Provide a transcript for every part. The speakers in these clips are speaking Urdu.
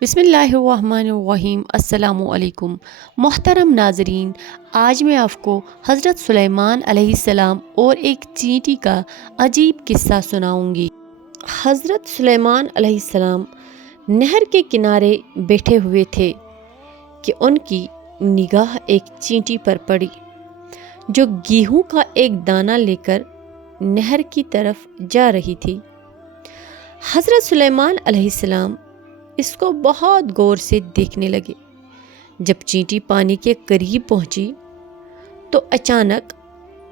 بسم اللہ الرحمن الرحیم۔ السلام علیکم محترم ناظرین، آج میں آپ کو حضرت سلیمان علیہ السلام اور ایک چینٹی کا عجیب قصہ سناؤں گی۔ حضرت سلیمان علیہ السلام نہر کے کنارے بیٹھے ہوئے تھے کہ ان کی نگاہ ایک چینٹی پر پڑی جو گیہوں کا ایک دانہ لے کر نہر کی طرف جا رہی تھی۔ حضرت سلیمان علیہ السلام اس کو بہت غور سے دیکھنے لگے۔ جب چینٹی پانی کے قریب پہنچی تو اچانک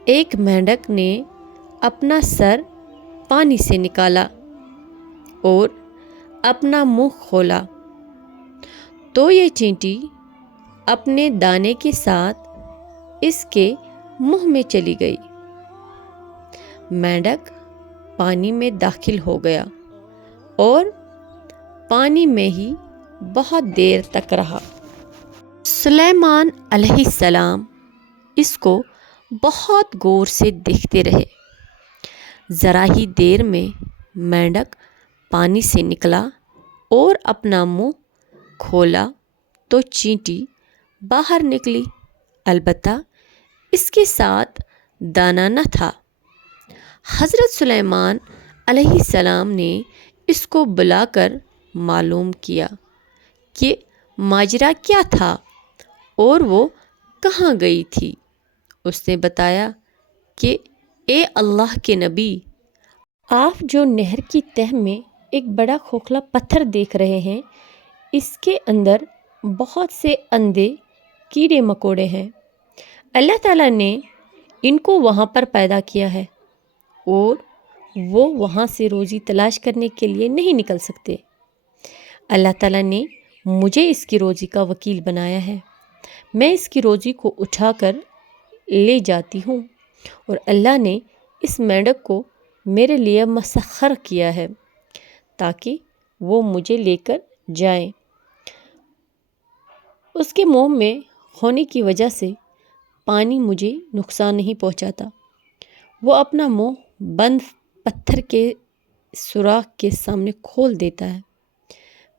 ایک مینڈک نے اپنا سر پانی سے نکالا اور اپنا منہ کھولا تو یہ چینٹی اپنے دانے کے ساتھ اس کے منہ میں چلی گئی۔ مینڈک پانی میں داخل ہو گیا اور پانی میں ہی بہت دیر تک رہا۔ سلیمان علیہ السلام اس کو بہت غور سے دیکھتے رہے۔ ذرا ہی دیر میں مینڈک پانی سے نکلا اور اپنا منہ کھولا تو چینٹی باہر نکلی، البتہ اس کے ساتھ دانہ نہ تھا۔ حضرت سلیمان علیہ السلام نے اس کو بلا کر معلوم کیا کہ ماجرا کیا تھا اور وہ کہاں گئی تھی۔ اس نے بتایا کہ اے اللہ کے نبی، آپ جو نہر کی تہہ میں ایک بڑا کھوکھلا پتھر دیکھ رہے ہیں، اس کے اندر بہت سے اندھے کیڑے مکوڑے ہیں۔ اللہ تعالیٰ نے ان کو وہاں پر پیدا کیا ہے اور وہ وہاں سے روزی تلاش کرنے کے لیے نہیں نکل سکتے۔ اللہ تعالیٰ نے مجھے اس کی روزی کا وکیل بنایا ہے۔ میں اس کی روزی کو اٹھا کر لے جاتی ہوں اور اللہ نے اس مینڈک کو میرے لیے مسخر کیا ہے تاکہ وہ مجھے لے کر جائیں۔ اس کے منہ میں ہونے کی وجہ سے پانی مجھے نقصان نہیں پہنچاتا۔ وہ اپنا منہ بند پتھر کے سوراخ کے سامنے کھول دیتا ہے۔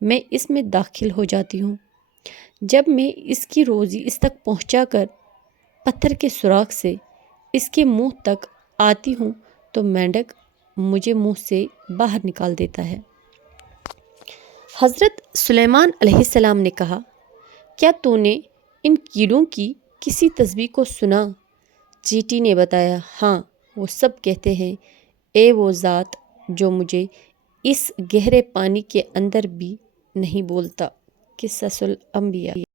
میں اس میں داخل ہو جاتی ہوں۔ جب میں اس کی روزی اس تک پہنچا کر پتھر کے سوراخ سے اس کے منہ تک آتی ہوں تو مینڈک مجھے منہ سے باہر نکال دیتا ہے۔ حضرت سلیمان علیہ السلام نے کہا، کیا تو نے ان کیڑوں کی کسی تسبیح کو سنا؟ چینٹی نے بتایا، ہاں، وہ سب کہتے ہیں، اے وہ ذات جو مجھے اس گہرے پانی کے اندر بھی نہیں بولتا۔ قصص الانبیاء۔